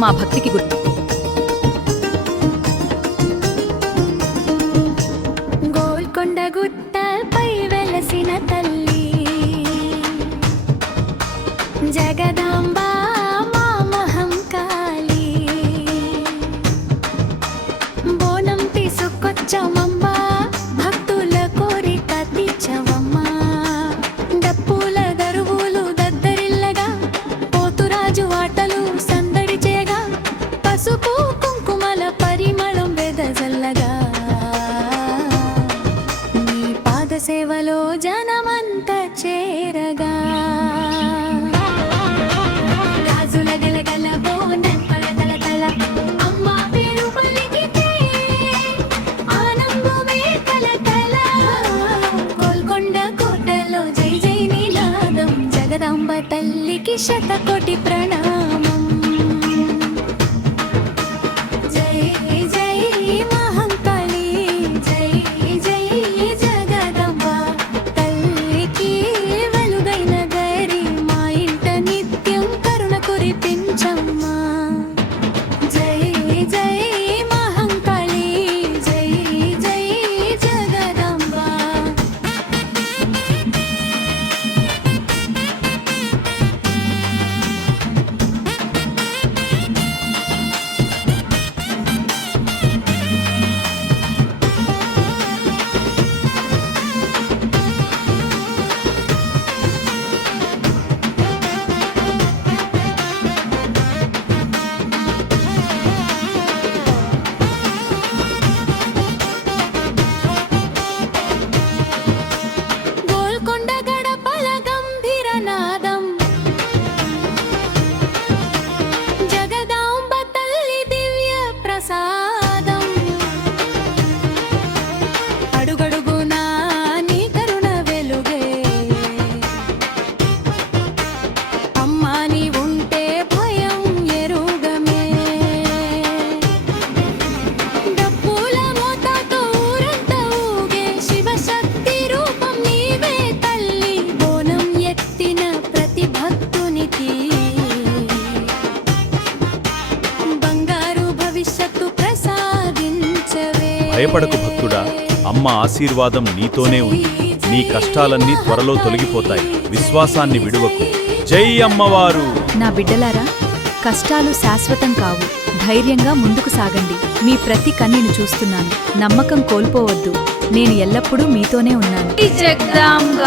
మా భక్తికి గుర్తు. గోల్కొండ గుట్టపై వెలసిన తల్లి జగదాంబ మా మహంకాళి. బోనం తీసుకొచ్చమమ్మ, భక్తుల కోరిక తీర్చవమ్మ. డప్పుల దరువులు దద్దరిల్లగా, పోతురాజు ఆటలు సందడి చేయగా, పసుపు కుంకుమల పరిమళం వెదజల్లగా, నీ పాద సేవలో జనమంతా చేరగా. గాజుల గలగల బోనం పలతల తల, అమ్మ పేరు పలికితే ఆనందమే కలకల. గోల్కొండ కోటలో జై జై నినాదం, జగదాంబ తల్లికి శతకోటి ప్రణామం. జై జై మహంకాళి, జై జై జగదాంబ తల్లికి వెలుగైన గరి, మా ఇంట నిత్యం కరుణ కురిపించమ్మా. జై జై మహంకాళి, జై జై జగదాంబ. గోల్కొండ గడపల గంభీర నాదం, జగదాంబ తల్లి దివ్య ప్రసాదం. అడుగడుగునా నీ కరుణ వెలుగే, అమ్మా నీ ఉంటే భయం ఎరుగమే. డప్పుల మోతతో ఊరంతా ఊగే, శివశక్తి రూపం నీవే తల్లి. బోనం ఎత్తిన ప్రతి భక్తునికి బంగారు భవిష్యత్తు ప్రసాదించవే. భయపడకు భక్తుడా, అమ్మ ఆశీర్వాదం నీతోనే ఉంది. నీ కష్టాలన్నీ త్వరలో తొలగిపోతాయి. విశ్వాసాన్ని విడువకు. జై అమ్మవారు. నా బిడ్డలారా, కష్టాలు శాశ్వతం కావు. ధైర్యంగా ముందుకు సాగండి. మీ ప్రతి కన్నీని చూస్తున్నాను. నమ్మకం కోల్పోవద్దు. నేను ఎల్లప్పుడూ మీతోనే ఉన్నాను. జగదాంబ.